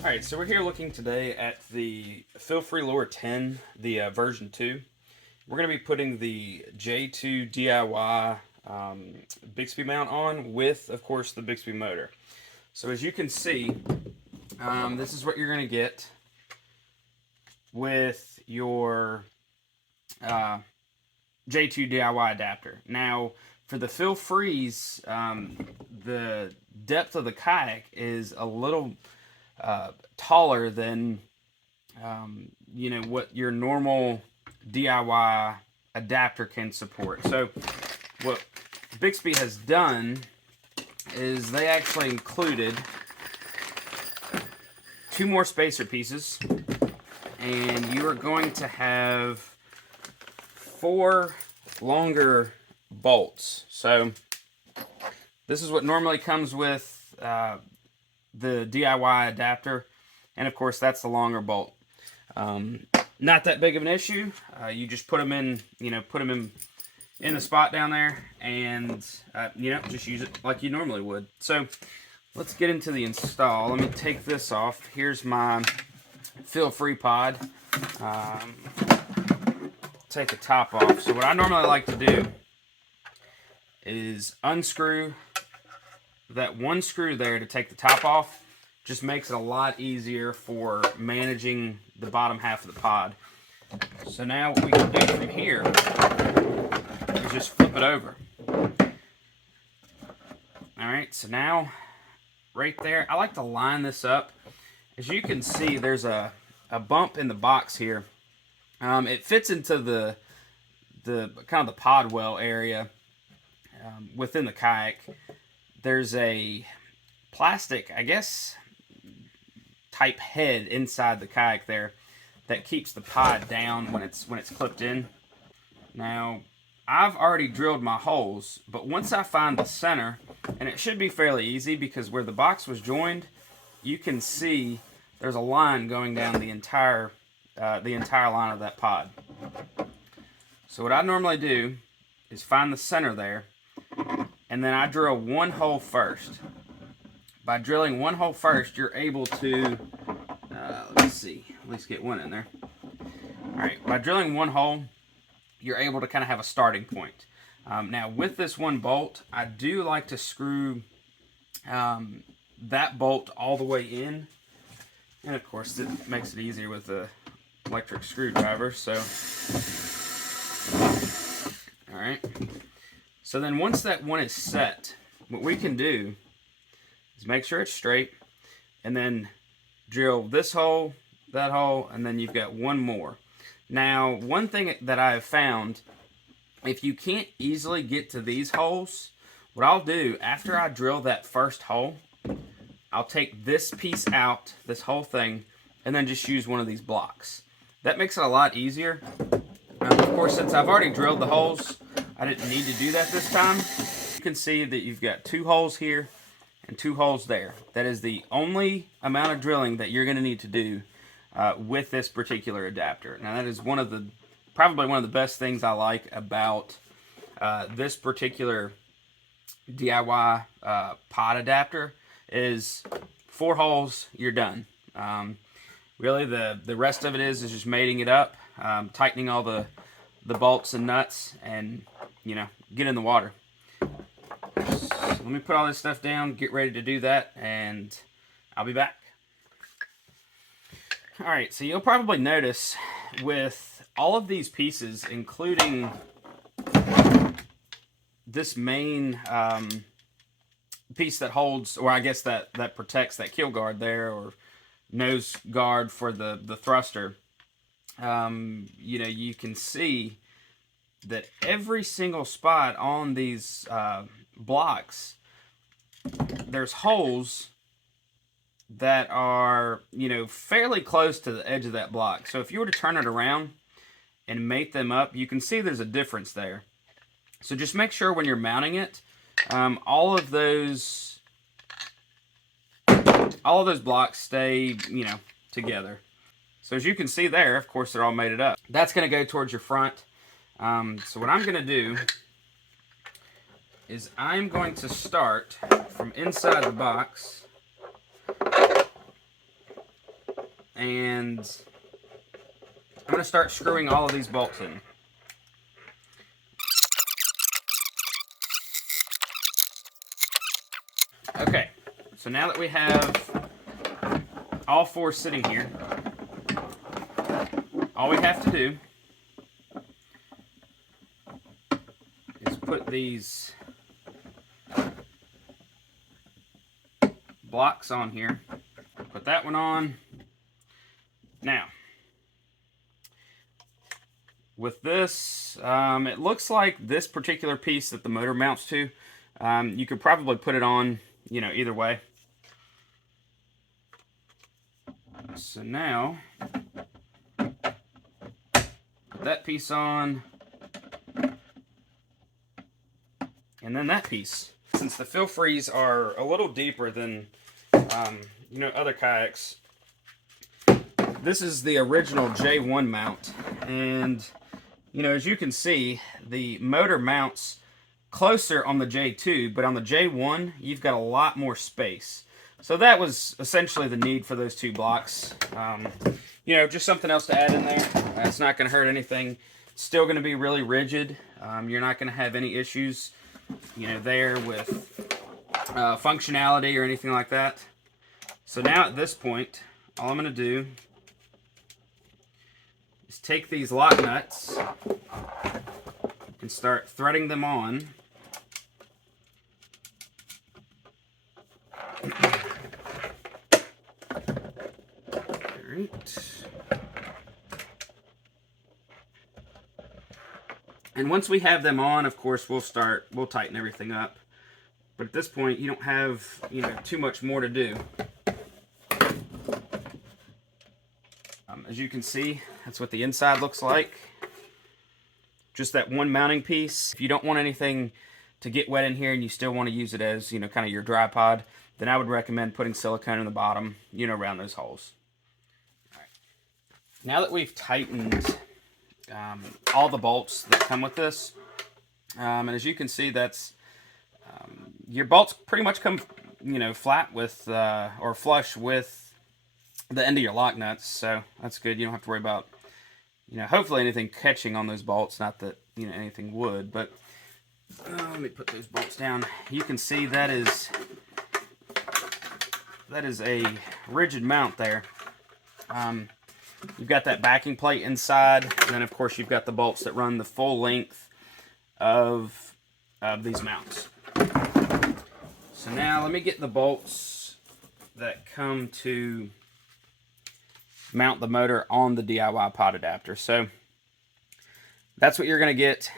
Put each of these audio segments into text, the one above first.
Alright, so we're here looking today at the FeelFree Lure 10, the version 2. We're going to be putting the J-2 DIY Bixpy mount on with, of course, the Bixpy motor. So as you can see, this is what you're going to get with your J-2 DIY adapter. Now, for the FeelFrees, the depth of the kayak is a little taller than what your normal DIY adapter can support. So what Bixpy has done is they actually included 2 more spacer pieces, and you are going to have 4 longer bolts. So this is what normally comes with the DIY adapter, and of course that's the longer bolt. Not that big of an issue. You just put them in, in the spot down there, and just use it like you normally would. So let's get into the install. Let me take this off. Here's my FeelFree pod. Take the top off. So what I normally like to do is unscrew that one screw there to take the top off. Just makes it a lot easier for managing the bottom half of the pod. So now what we can do from here is just flip it over. Alright, so now right there, I like to line this up. As you can see, there's a bump in the box here. It fits into the kind of the pod well area within the kayak. There's a plastic, I guess, type head inside the kayak there that keeps the pod down when it's clipped in. Now, I've already drilled my holes, but once I find the center, and it should be fairly easy because where the box was joined, you can see there's a line going down the entire line of that pod. So what I normally do is find the center there, and then I drill one hole first. By drilling one hole first, you're able to, let's see, at least get one in there. Alright, by drilling one hole, you're able to kind of have a starting point. Now, with this one bolt, I do like to screw that bolt all the way in. And of course, it makes it easier with the electric screwdriver. So, alright. So then once that one is set, what we can do is make sure it's straight, and then drill this hole, that hole, and then you've got one more. Now, one thing that I have found, if you can't easily get to these holes, what I'll do, after I drill that first hole, I'll take this piece out, this whole thing, and then just use one of these blocks. That makes it a lot easier. Of course, since I've already drilled the holes, I didn't need to do that this time. You can see that you've got 2 holes here and 2 holes there. That is the only amount of drilling that you're going to need to do with this particular adapter. Now, that is probably one of the best things I like about this particular DIY pod adapter is 4 holes, you're done. Really, the rest of it is just mating it up, tightening all the bolts and nuts, and get in the water. So let me put all this stuff down, get ready to do that, and I'll be back. Alright, so you'll probably notice with all of these pieces, including this main piece that holds, or I guess that protects that keel guard there, or nose guard for the thruster, you can see that every single spot on these blocks, there's holes that are, fairly close to the edge of that block. So if you were to turn it around and mate them up, you can see there's a difference there. So just make sure when you're mounting it, all of those blocks stay, together. So as you can see there, of course, they're all mated up. That's going to go towards your front. So what I'm going to do is I'm going to start from inside the box, and I'm going to start screwing all of these bolts in. Okay, so now that we have all four sitting here, all we have to do is put these blocks on here. Put that one on. Now, with this, it looks like this particular piece that the motor mounts to, you could probably put it on, you know, either way. So now, put that piece on, and then that piece. Since the FeelFrees are a little deeper than, you know, other kayaks, this is the original J1 mount, and you know, as you can see, the motor mounts closer on the J2, but on the J1, you've got a lot more space. So that was essentially the need for those two blocks. You know, just something else to add in there. It's not going to hurt anything. It's still going to be really rigid. You're not going to have any issues, you know, there with functionality or anything like that. So now at this point, all I'm going to do is take these lock nuts and start threading them on. Alright. And once we have them on, of course, we'll tighten everything up. But at this point, you don't have, you know, too much more to do. As you can see, that's what the inside looks like. Just that one mounting piece. If you don't want anything to get wet in here and you still want to use it as, you know, kind of your dry pod, then I would recommend putting silicone in the bottom, you know, around those holes. All right. Now that we've tightened all the bolts that come with this, and as you can see, that's your bolts pretty much come, you know, flat with or flush with the end of your lock nuts, so that's good. You don't have to worry about, you know, hopefully anything catching on those bolts. Not that, you know, anything would, but let me put those bolts down. You can see that is a rigid mount there. You've got that backing plate inside, and then of course you've got the bolts that run the full length of these mounts. So now let me get the bolts that come to mount the motor on the DIY pod adapter. So that's what you're going to get,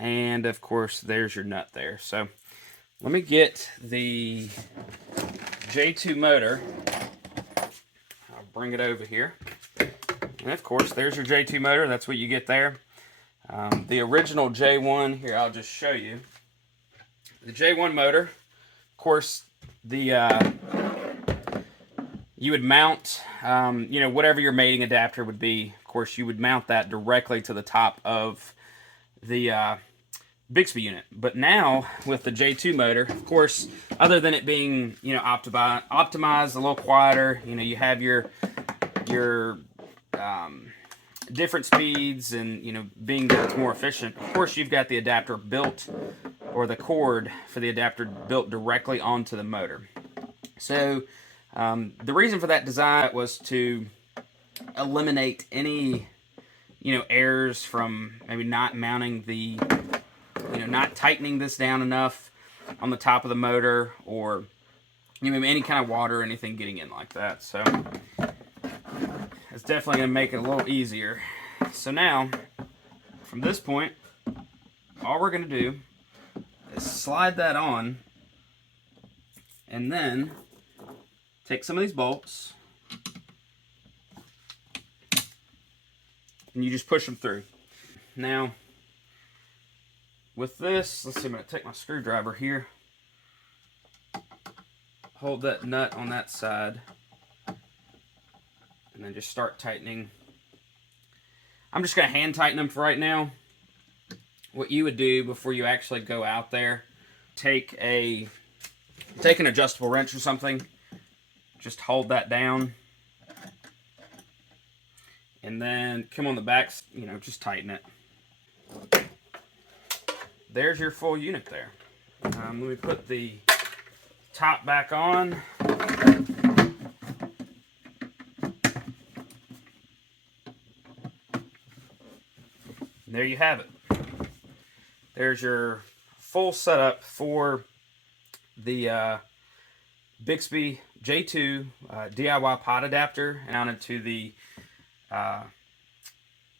and of course there's your nut there. So let me get the J2 motor. I'll bring it over here, and of course there's your J2 motor. That's what you get there. The original J1, here I'll just show you the J1 motor. Of course, the you would mount, you know, whatever your mating adapter would be. Of course, you would mount that directly to the top of the Bixpy unit. But now, with the J2 motor, of course, other than it being, you know, optimized, a little quieter, you know, you have your different speeds and, you know, being that it's more efficient. Of course, you've got the adapter built, or the cord for the adapter built directly onto the motor. So the reason for that design was to eliminate any, you know, errors from maybe not mounting the, you know, not tightening this down enough on the top of the motor, or, you know, any kind of water or anything getting in like that. So it's definitely going to make it a little easier. So now, from this point, all we're going to do is slide that on, and then take some of these bolts, and you just push them through. Now, with this, let's see, I'm going to take my screwdriver here, hold that nut on that side, and then just start tightening. I'm just going to hand tighten them for right now. What you would do before you actually go out there, take an adjustable wrench or something, just hold that down, And then come on the back, you know, just tighten it. There's your full unit there. Let me put the top back on. And there you have it. There's your full setup for the Bixpy J-2 DIY pod adapter mounted to the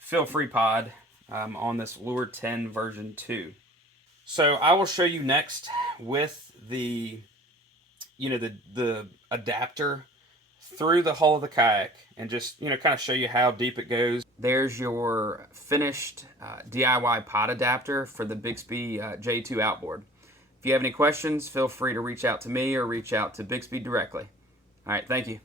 FeelFree pod on this Lure 10 version 2. So I will show you next with the, you know, the adapter through the hull of the kayak, and just, you know, kind of show you how deep it goes. There's your finished DIY pod adapter for the Bixpy J-2 outboard. If you have any questions, feel free to reach out to me or reach out to Bixpy directly. All right, thank you.